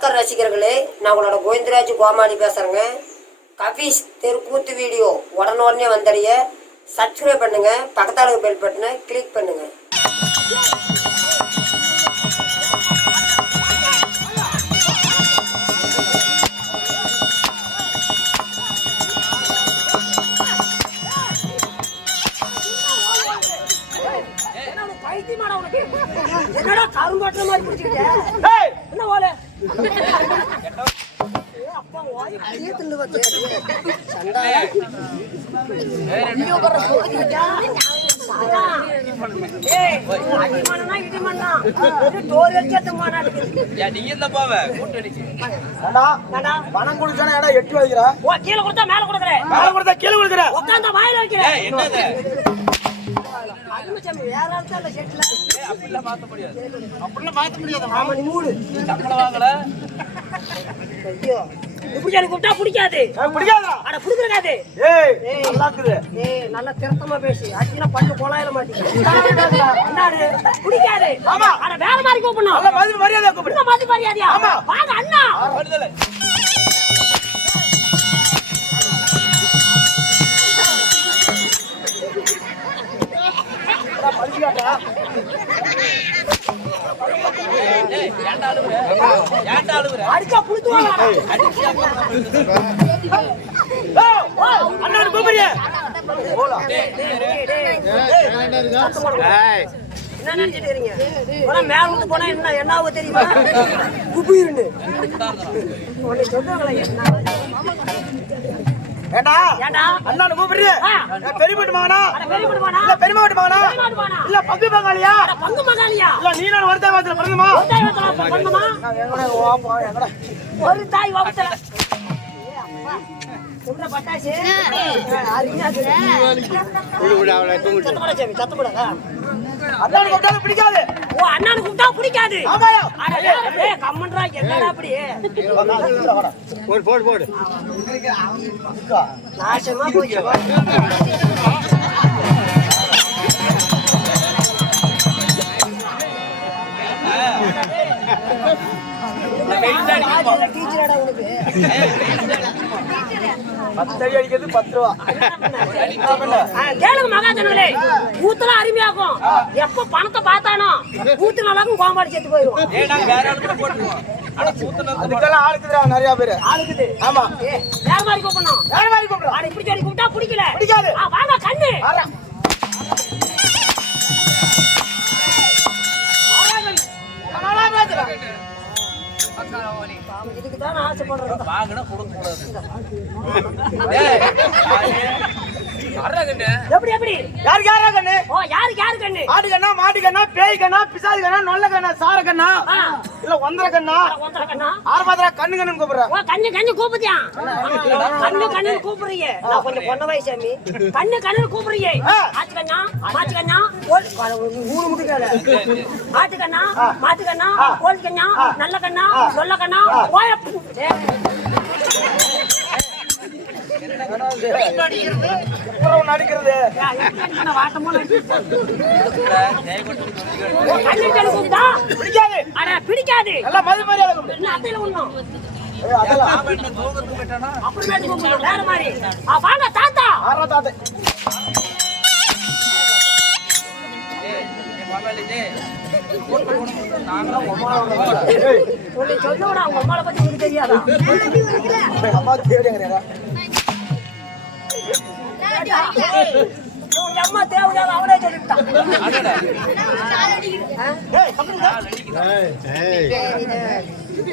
ரசிகர்களே நான் உங்களோட கோவிந்தராஜ் கோமாளி பேசுகிறேங்க கபீஸ் தெருக்கூத்து வீடியோ உடனே வந்தடைய சப்ஸ்கிரைப் பண்ணுங்க பக்கத்தாளு பெல் பட்டனை கிளிக் பண்ணுங்க. என்னடா கரும்பாட்டுற மாதிரி பிடிச்சிருக்கேன் என்ன ஓலை அப்பா வாய் அப்படியே தின்னு பார்த்தியா? சண்டை. வீடியோ போடுற சோதிக்கிட்டா? அதான். ஏய், அடிமண்ணா, இடிமண்ணா. இது டோர் அடிச்சது மாநாடு. ஏன் நீ என்ன போவ கூட்டணிக்கு ஏண்டா, என்னடா? பணம் கொடுத்தானே ஏடா எட்டு வைக்கிற ஓ, கீழே கொடுத்தா மேல கொடுக்குறேன். மேல கொடுத்தா கீழே கொடுக்குற. உட்கார்ந்தா வாயில வைக்கிறேன். ஏய் என்னது? அப்படிலாம் மாத்த முடியாது. அப்படிலாம் மாத்த முடியாது. ஆமா, நீ மூடு. சம்பளம் வாங்கல. ஐயோ, இப்படி எனக்கு கூப்பிட்டா பிடிக்காது. பிடிக்காதா அட பிடிக்கிறாது ஏய். நல்லா இருக்குது. ஏய் நல்லா திருத்தமா பேசி. அடிச்சுனா பல்லு கொலாயில மாட்டீங்க பிடிக்காது. ஆமா. அட வேற மாதிரி கூப்பிடணும். நல்ல மரியாதை கூப்பிடு. மாதிரி மரியாதையா? ஆமா. வாங்க அண்ணா. வருதல. அண்ணாடு கூப்பிடுறியே. என்ன நினைச்சிட்டு இருக்கீங்க மேல விட்டு போனா என்ன என்ன ஆகும் தெரியுமா குபீர்னு உன்னை சொல்றாங்களே என்ன ஏண்டா, ஏண்டா அண்ணாடு கூப்பிடுறியே. ஆ. ஏன் பெரிய வீட்டு மகனா? அட பெரிய விடுவானா இல்ல பெரியம்மா வீட்டு மகனா? இல்ல பங்கு பங்காளியா? அட பங்கு மகாலியா இல்ல நீ நான் பிறந்தமா? ஒரு தாய் வத்தல எங்கடா? ஒரு தாய் கூப்பிட்டாலும் பிடிக்காது. அண்ணானு கூப்பிட்டா பிடிக்காது. கம்மன்றா என்னடா அப்படி? சீக்கிரம் வாடா. அக்கா. நாசமா போச்சு. டீச்சரடா உனக்கு பத்து அடி அடிக்கிறது பத்து ரூபா கேளுங்க மகாஜனங்களே. ஊத்தலாம் அருமையாகும். எப்ப பணத்தை பார்த்தானோ ஊத்து நல்லாக்கும் கோம்பாடி செத்து போயிடும் வேற அதுக்கெல்லாம் ஆளுக்குதுடா நிறைய பேரு. ஆளுக்குது. ஆமா. ஏ, வேற மாதிரி கூப்பிடணும். யார் மாதிரி இப்படி சொல்லி கூப்பிட்டா பிடிக்கல. பிடிக்காது. வாங்க கண்ணு. இதுக்கு தான் ஆசைப்படுறேன் வாங்கினா கொடுக்க கூடாது. எப்படி எப்படி? யாருக்கு யாரா கண்ணு ஓ யாருக்கு யாரு கண்ணு ஆடு கண்ணா மாட்டு கண்ணா பேய் கண்ணா பிசாது கண்ணா நொல்ல கண்ணா சார கண்ணா இல்ல ஒந்தர கண்ணா ஒன்றரை கண்ணா ஆறு பாத்திரா கண்ணு கண்ணு கூப்பிடுற ஓ கண்ணு கண்ணு கூப்பிட்டியா கண்ணு கண்ணு கூப்பிடுறீங்க நான் கொஞ்சம் பொண்ண வயசாமி கண்ணு கண்ணு கூப்பிடுறீங்க. ஆச்சு கண்ணா மாச்சு கண்ணா ஓல் ஊரு முட்டுக்கால ஆட்டு கண்ணா மாட்டு கண்ணா கோல் கண்ணா நல்ல கண்ணா சொல்ல கண்ணா நடிக்கிறது பிடிக்காது பிடிக்காது நல்லா மது மரியாதை வேற மாதிரி வாங்க. தாத்தா ஆறா தாத்தே உங்க அம்மாவை பத்தி உங்களுக்கு தெரியாதா அம்மா தேவையான அவனே சொல்லிவிட்டான்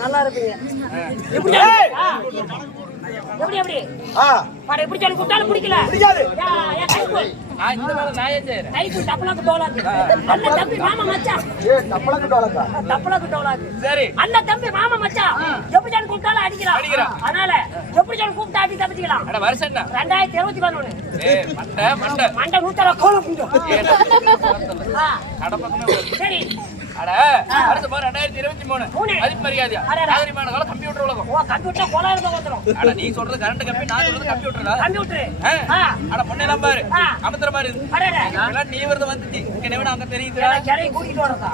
நல்லா இருப்பீங்க. எப்படி. எப்படி? எப்படி எப்படி சொல்லி கூப்பிட்டாலும் பிடிக்கல. பிடிக்காது. நான் இந்த வேலை நான் ஏன் செய்யறேன் கைப்பு டப்பலாக்கு டோலாக்கு அண்ணன் தம்பி மாமா மச்சான் ஏய் டப்பலக்கு டோலக்கா டப்பலாக்கு டோலாக்கு சரி அண்ணன் தம்பி மாமா மச்சான் எப்படி சொல்லி கூப்பிட்டாலும் அடிக்கிறான் அடிக்கிறான். அதனால எப்படி சொல்லி கூப்பிட்டா அடி தப்பிச்சுக்கலாம் அட வருஷம் என்ன ரெண்டாயிரத்தி இருபத்தி பதினொன்று ஏய் மண்டை மண்டை மண்டை நூத்தல கோலம் ஏடா, ஆ கடை பக்கமே வருது. சரி அட, அடுத்த பாரு, 2023. மூணு. மதிப்பு மரியாதையா? நாகரிகமான காலம், கம்ப்யூட்டர் உலகம். ஓ கம்ப்யூட்டர் அட, நீ சொல்றது கரண்ட் கம்பி, நான் சொல்றது கம்ப்யூட்டரா? கம்ப்யூட்டர். அட, பொண்ணெல்லாம் பாரு. ஆ. அமுத்துற மாதிரி இருக்கு. நீ விரதம் வந்துச்சு. இங்க நிமிடம் அங்க கூட்டிட்டு வரதா.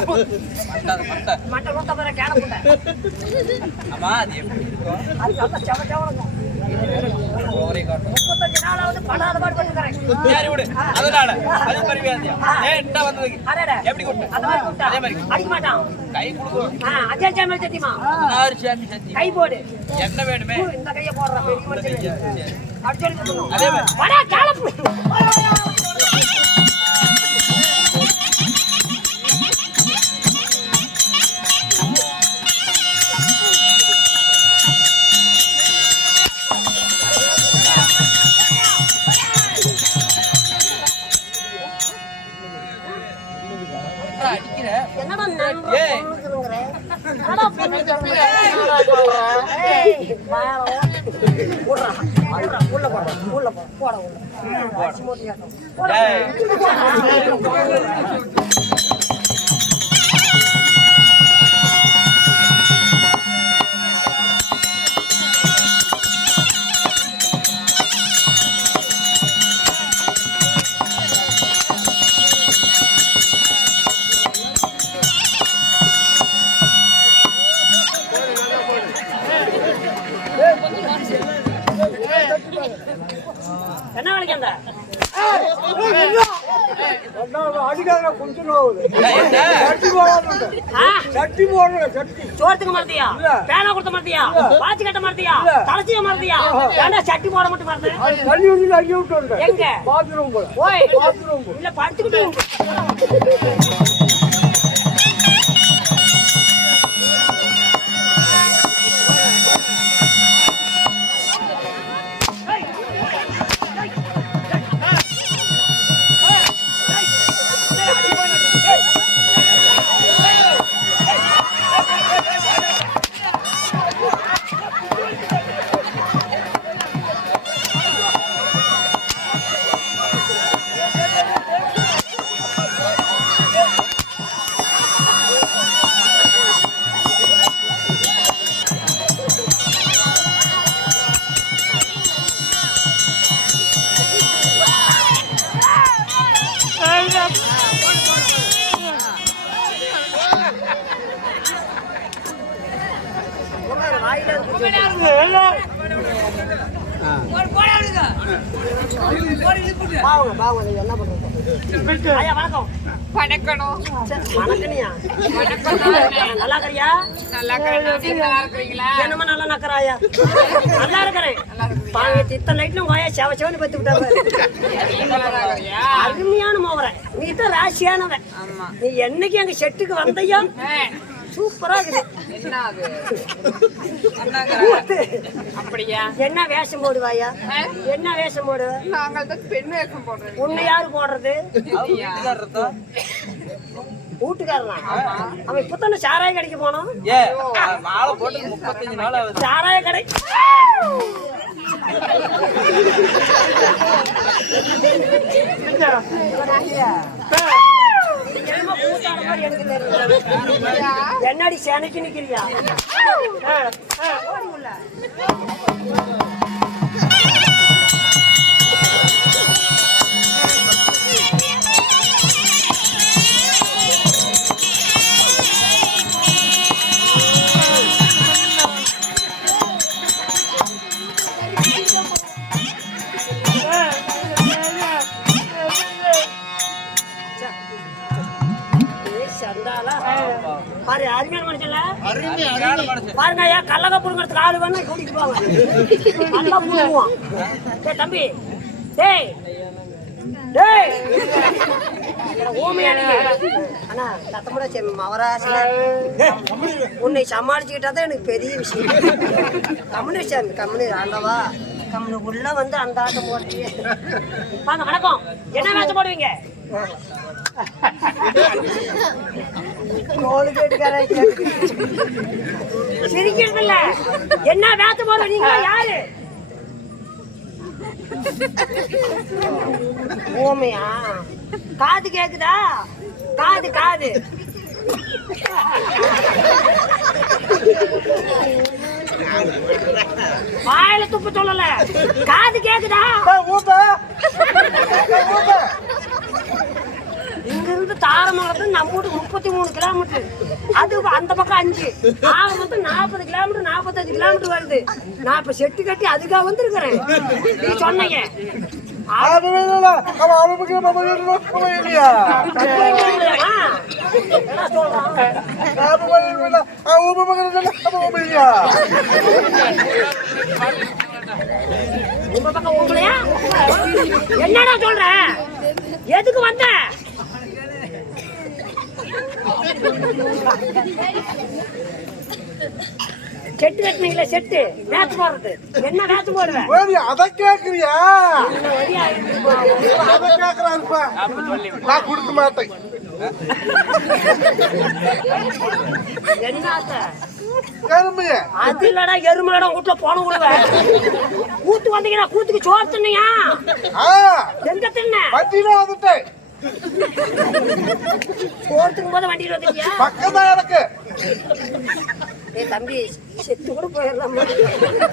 மட்டை கேன புண்டை ஆமா, அது எப்படி இருக்கும்? அது நல்லா செவ செவனுக்கும் ஒரே காட்டும். முப்பத்தஞ்சு நாளாவது படாத பாடு பண்ணிக்கிறேன் சரி, விடு. அதனால, அது மரியாதையா? நேட்டா வந்ததுக்கு. அடடே. எப்படி கூப்பிட்ட? அந்த மாதிரி கூப்பிட்டா அதே மாதிரி. அடிக்க மாட்டான் கை கொடுக்கும். ஆ, அஜய் சாமி சத்தியமா நாலு சாமி சத்தி. கை போடு என்ன வேணுமே பூ, இந்த கையை போடுறான் பெரிய மனுஷன் அடிச்சு அடிச்சு அதே மாதிரி. காலப்பு மறந்தியா. பேனா கொடுத்த மறந்தியா? வாட்சி கட்ட மறந்தியா. தலைச்சிய மறந்தியா? ஏன்டா சட்டி போட மட்டும் மறந்து? தண்ணி அள்ளி விட்டு எங்க? பாத்ரூம் போல. ஓய். பாத்ரூம் இல்ல படுத்துக்கிட்டு வணக்கம் வணக்கணும். வணக்கனியா நல்லா இருக்கிறியா நல்லா இருக்கிறேன் நல்லா இருக்கிறீங்களா என்னமா நல்லா நக்கறாயா நல்லா இருக்கிறேன் பாங்க இத்தனை நைட்ல உங்க செவ செவனு பத்து விட்டாங்க நீங்க நல்லா இருக்கிறியா அருமையான மோகரன் நீ தான் ராசியானவன் நீ என்னைக்கு எங்க செட்டுக்கு வந்தையோ? சூப்பரா இருக்குது. என்ன அது என்னங்கிற? கூத்து. அப்படியா? என்ன வேஷம் போடுவாயா? என்ன வேஷம் போடுவ நாங்கள் தான் பெண் வேஷம் போடுறோம் உன்னை யாரு போடுறது. வீட்டுக்காரனா அவன் இப்பத்தானே சாராய கடைக்கு போனோம் ஏ, மாலை போட்டு முப்பத்தஞ்சு நாள் ஆகுது. சாராய கடை. என்னமோ கூத்தாட மாதிரி எனக்கு தெரியல. என்னடி செனைக்கு நிக்கிறியா? ஆளு வேணா கூட்டிட்டு போவாங்க நல்லா டேய் தம்பி. டேய். உன்னை சமாளிச்சுக்கிட்டா தான் எனக்கு பெரிய விஷயம். கம்யூனிஸ்ட் கம்யூனி ஆண்டவா. கம்யூனி உள்ள வந்து அந்த ஆட்டம் வணக்கம். என்ன வேஷம் போடுவீங்க? சிரிக்கிறது இல்ல என்ன வேத்து போற நீங்க யாரு? ஓமையா? காது கேக்குதா? காது காது. வாயில துப்பு சொல்லல. காது கேக்குதா ஊத்த ஊத்த இங்க இருந்து தாரமங்கலத்து நம்ம வீட்டுக்கு முப்பத்தி மூணு கிலோமீட்டர் அது அந்த பக்கம் அஞ்சு. ஆக மொத்தம் நாற்பது கிலோமீட்டர் நாற்பத்தஞ்சு கிலோமீட்டர் வருது. நான் இப்ப செட்டு கட்டி அதுக்காக வந்திருக்கிறேன். நீ சொன்னீங்க. என்னடா சொல்ற? எதுக்கு வந்த? செட்டு கட்டினீங்களே செட்டு. வேத்து போடுறது. என்ன வேத்து போடுவேன் அதை கேக்குறியா? அதை கேக்குறாருப்பா நான் கொடுக்க மாட்டேன். அது இல்லடா எருமலடா வீட்டுல போன விடுவேன் கூத்து வந்தீங்கன்னா கூத்துக்கு சோறு தின்னியா? ஆ. எங்க தின்ன? வந்துட்டேன். சோறு திங்கும் போது வண்டியில் வந்துட்டியா? பக்கம் தான் எனக்கு. ஏய் தம்பி செத்து கூட போயிடலாம்.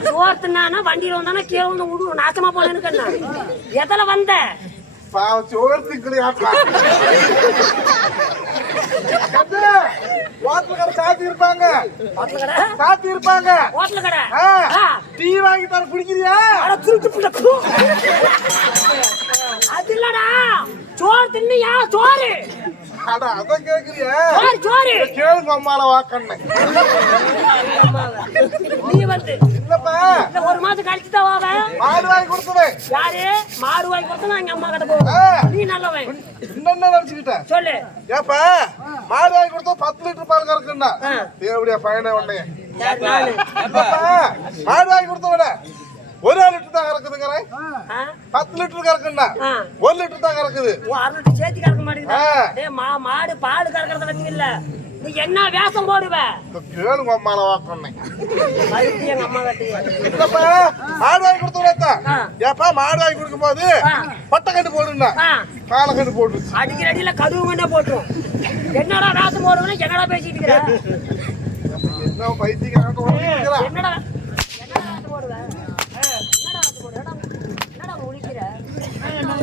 சோறு தின்னானா வண்டியில வந்தானா கீழே வந்து விடு நாசமா போனேன்னு கண்ணா எதில் வந்த? பாவம் சோழத்துக்குள்ளையாப்பா வாட்டர் கடை சாத்தி இருப்பாங்க. ஹோட்டல் சாத்தி இருப்பாங்க. ஹோட்டல் கடை. டீ வாங்கி தர பிடிக்கிறியா அட திருட்டு. அது இல்லடா. சோறு தின்னியா? சோறு. அட அத கேக்குறியா? சோறு சோறு. கேளுங்க அம்மால வாக்கண்ணே. நீ வந்து. இல்லப்பா இந்த ஒரு மாசம் கழிச்சு தான் வாவேன் மாடு வாங்கி கொடுத்தவன் யாரு? மாடு வாங்கி கொடுத்தா எங்க அம்மா கிட்ட. போவோம் நீ நல்லவன். இன்னும் நினைச்சுக்கிட்டேன் சொல்லு. ஏப்பா மாடு வாங்கி கொடுத்தா பத்து லிட்டர் பால் கறக்குன்னா. தேவடியா பையனே உடனே மாடு வாங்கி கொடுத்தவன. ஒரு லிட்டர் தான் கறக்குதுங்கிறேன். ஆ? பத்து லிட்டர் கறக்குன்னா. ஒரு லிட்டர் தான் கறக்குது. அரை லிட்டர் சேர்த்து கறக்க மாட்டேங்குதா? மாடு பால் கறக்கறத பத்தி இல்ல. நீ என்ன வேஷம் போடுவ? கேளுங்க அம்மால மறுபடியும் எங்க அம்மா இல்லப்பா மாடு வாங்கி ஆ. ஏப்பா மாடு வாங்கி கொடுக்கும் போது. பட்டை கட்டு போடுன்னா ஆ. காலை கட்டு போட்டுருச்சு. அடிக்கிற அடியில கடுவு மண்ணே போட்டுரும். என்னடா வேஷம் போடுவேன்னு என்னடா பேசிட்டு இருக்கிற? என்ன. என்னடா என்னடா வேஷம் போடுவ ஆ, என்னடா வேஷம் போடுவ என்னடா என்னடா முழிக்கிற புரியுதா? டேய், பாக்குறியா அப்படியே என்னடா பொண்ணுக்கு மாலை போட்டு ஏய், டேய், வா, வா, டேய், டேய். போடா, டேய்,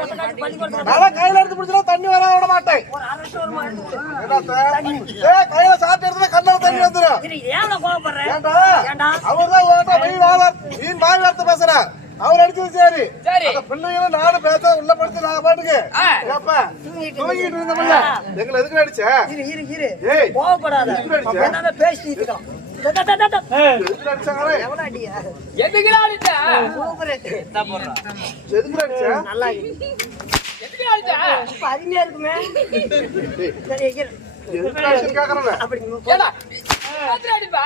நான்லாம் கையில எடுத்து பிடிச்சா தண்ணி வர விட மாட்டேன் கையில சாப்பிட்டு எடுத்துல கண்ணால தண்ணி? ஏன்டா? அவர்தான் மீன் வாழ- மீன். அவர் அடிச்சது சரி. பிள்ளைங்களும் நானும் பேச உள்ள படுத்து நான் பாட்டுக்கு. ஏப்பா, தூங்கிட்டு இருந்தோம்ல, எங்களை எதுக்கு அடிச்ச? இரு, இரு, இரு. ஏய். கோவப்படாத. பேசிட்டு இருக்கான். அருமையா இருக்குமே. அப்படி அடிப்பா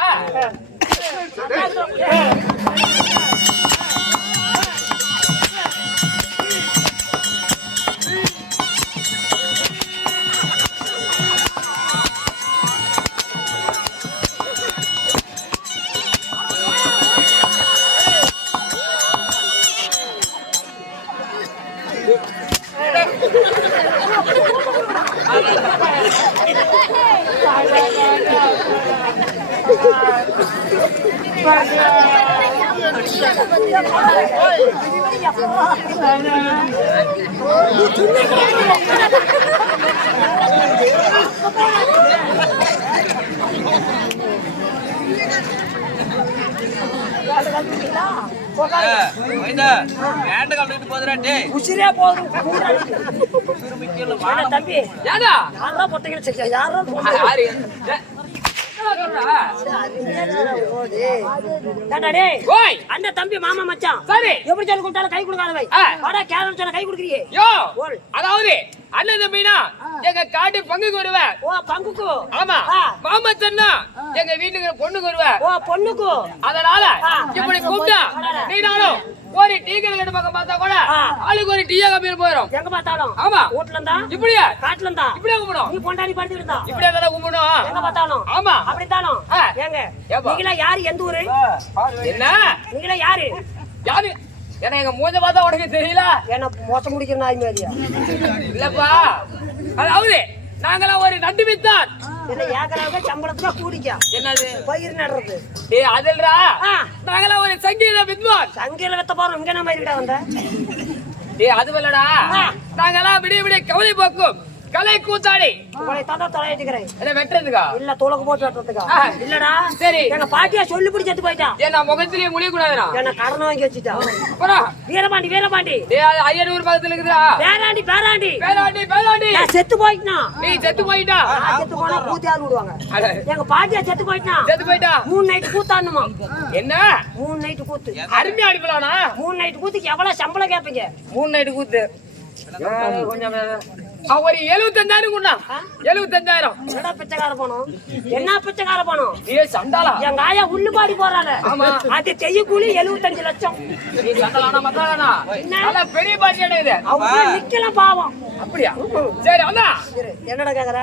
உசிரே போதும். தம்பி யாரா பொட்டைகள் செஞ்சா? அந்த தம்பி மாமா மச்சான். சரி. எப்படி சொல்லி கொடுத்தாலும் கை கொடுக்காதவை ஆ. வாடா கை கொடுக்குறியே. யோ. அதாவது அண்ணன் தம்பினா எங்க காட்டு பங்குக்கு வருவேன் ஓ பங்குக்கு. ஆமா. மாமச்சன்னா எங்க வீட்டுக்கு பொண்ணுக்கு வருவேன் ஓ பொண்ணுக்கு. அதனால. இப்படி கூப்பிட்டா நீ நானும் ஒரு டீ கடை பக்கம் பார்த்தா கூட. ஆளுக்கு ஒரு டீயா கம்மியில் போயிடும் எங்க பார்த்தாலும்? ஆமா. வீட்டுல இருந்தா இப்படியா? காட்டுல இருந்தா இப்படியே கும்பிடும். நீ பொண்டாடி படுத்து இருந்தா இப்படியே தானே கும்பிடும் எங்க பார்த்தாலும்? ஆமா. அப்படித்தாலும் ஆ. ஏங்க? நீங்களா யாரு? எந்த ஊரு? என்ன? நீங்களா யாரு? யாரு? ஏன்னா எங்க மூஞ்ச பார்த்தா உனக்கு தெரியல. என்ன மொத்த முடிக்கிற நாய் மாதிரியா இல்லப்பா அதாவது நாங்களாம் ஒரு நண்டு வித்தான் என்ன ஏக்கராவுக்கு சம்பளத்துக்கா கூடிக்கா என்னது? பயிர் நடுறது. ஏ அதில்ரா? ஆ. நாங்களாம் ஒரு சங்கீத வித்வான். சங்கையில வெத்த போறோம். இங்க நம்ம இருக்கா வந்த? ஏ அது இல்லடா. ஆ. நாங்களாம் விடிய விடிய கவலை போக்கும். கலை கூத்தாடி. உங்களை தான் தொலைச்சிக்கிறேன் என்ன வெட்டுறதுக்கா? இல்ல துளக்கு போட்டு வெட்டுறதுக்கா. இல்லடா. சரி. எங்க பாட்டியா சொல்லி பிடி செத்து போயிட்டான் ஏன் நான் முகத்திலேயே முடிய கூடாதுடா என்ன கடன் வாங்கி வச்சுட்டான் அப்புறம் வீரபாண்டி வீரபாண்டி. ஐயனூர் பக்கத்துல இருக்குதா பேராண்டி பேராண்டி. பேராண்டி பேராண்டி. நான் செத்து போயிட்டா நீ செத்து போயிட்டா. செத்து போனா கூத்தி ஆள் விடுவாங்க. எங்க பாட்டியா செத்து போயிட்டான் செத்து போயிட்டா? மூணு நைட் கூத்தாடணுமா என்ன? மூணு நைட்டு கூத்து. அருமையா அடிப்பலானா? மூணு நைட்டு கூத்துக்கு எவ்வளவு சம்பளம் கேட்பீங்க மூணு நைட்டு கூத்து. கொஞ்சம். அவன் ஒரு எழுபத்தஞ்சாயிரம் கொண்டா. எழுபத்தஞ்சாயிரம். என்னடா பிச்சைக்கார போனோம்? என்ன பிச்சைக்கார போனோம்? ஏ சண்டாளா. எங்க ஆயா உள்ளுபாடி போறாள் ஆமா. அது செய்ய கூலி எழுபத்தஞ்சு லட்சம். நீ நல்லா பெரிய பாட்டி இது அவங்க நிக்கலாம் பாவம். அப்படியா? சரி இரு, என்னடா கேக்குற?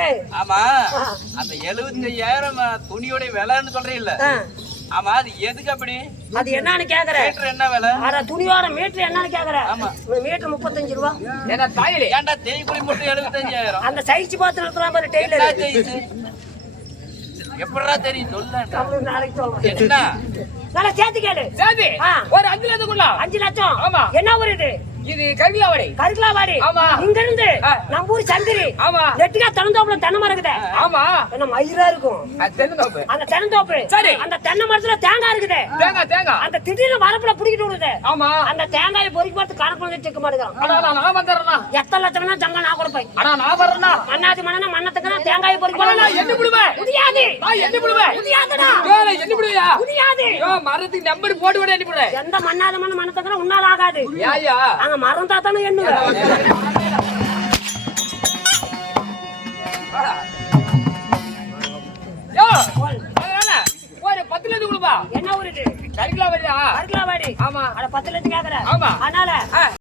ஏய் ஆமா. அந்த எழுபத்தஞ்சாயிரம் துணியோட விலைன்னு சொல்றீல்ல. ஆ, ஆமா அது எதுக்கு அப்படி? அது என்னன்னு கேக்குற. மீட்டர் என்ன விலை? அட துணியோட மீட்டர் என்னன்னு கேக்குற. மீட்டர் முப்பத்தஞ்சு ரூபா. என்ன தாயிலே. ஏன்டா மட்டும் எழுபத்தஞ்சாயிரம்? அந்த சைஸ் பார்த்து இருக்கிற மாதிரி டெய்லர். எப்படா தெரியும்? சொல்ல நாளைக்கு சொல்றேன். என்ன? நல்லா சேர்த்து கேளு. சரி ஆ. ஒரு அஞ்சு லட்சம் கொள்ளா அஞ்சு லட்சம். ஆமா. என்ன ஊர் இது? இது கருகிலாவடி. கருக்கலாவாடி ஆமா. இங்க இருந்து. நம்ம ஊர் சந்திரி. ஆமா. நெட்டிக்கா தென்னந்தோப்புல தென்னை மரம் இருக்குதே. ஆமா. என்ன மயிரா இருக்கும். அது தென்னந்தோப்பு. அந்த தென்னந்தோப்பு. சரி. அந்த தென்னை மரத்துல தேங்காய் இருக்குதே. தேங்காய் தேங்காய். அந்த திடீர்னு வரப்புல புடிக்கிட்டு விடுது ஆமா. அந்த தேங்காயை பொறுக்கி பார்த்து கணக்கு வந்து செக்க மாட்டேங்கிறான் நான் எத்தனை லட்சம்னா சங்க நான் கொடுப்பேன். அடா நான் வர்றேண்ணா மண்ணாதி மண்ணா மண்ணத்துக்கு தேங்காயை பொறுக்கி அடா, நான் என்ன விடுவேன் முடியாது. நான் என்ன விடுவேன் முடியாதுடா. ஏய், என்ன விடுவியா முடியாது. ஐயோ மரத்துக்கு நம்பர் போட்டு விட என்ன விடுவேன் எந்த மண்ணாத மண்ண மண்ணத்துக்கு உன்னால ஆகாது. அங்க மரம் தாத்தானே எண்ணுங்க யோ ஒரு பத்து லட்சம் கொடுப்பா. என்ன ஊரு இது? கருகிலாவடியா கருக்கலாவாடி ஆமா. அட பத்து லட்சம் கேக்குற. ஆமா. அதனால.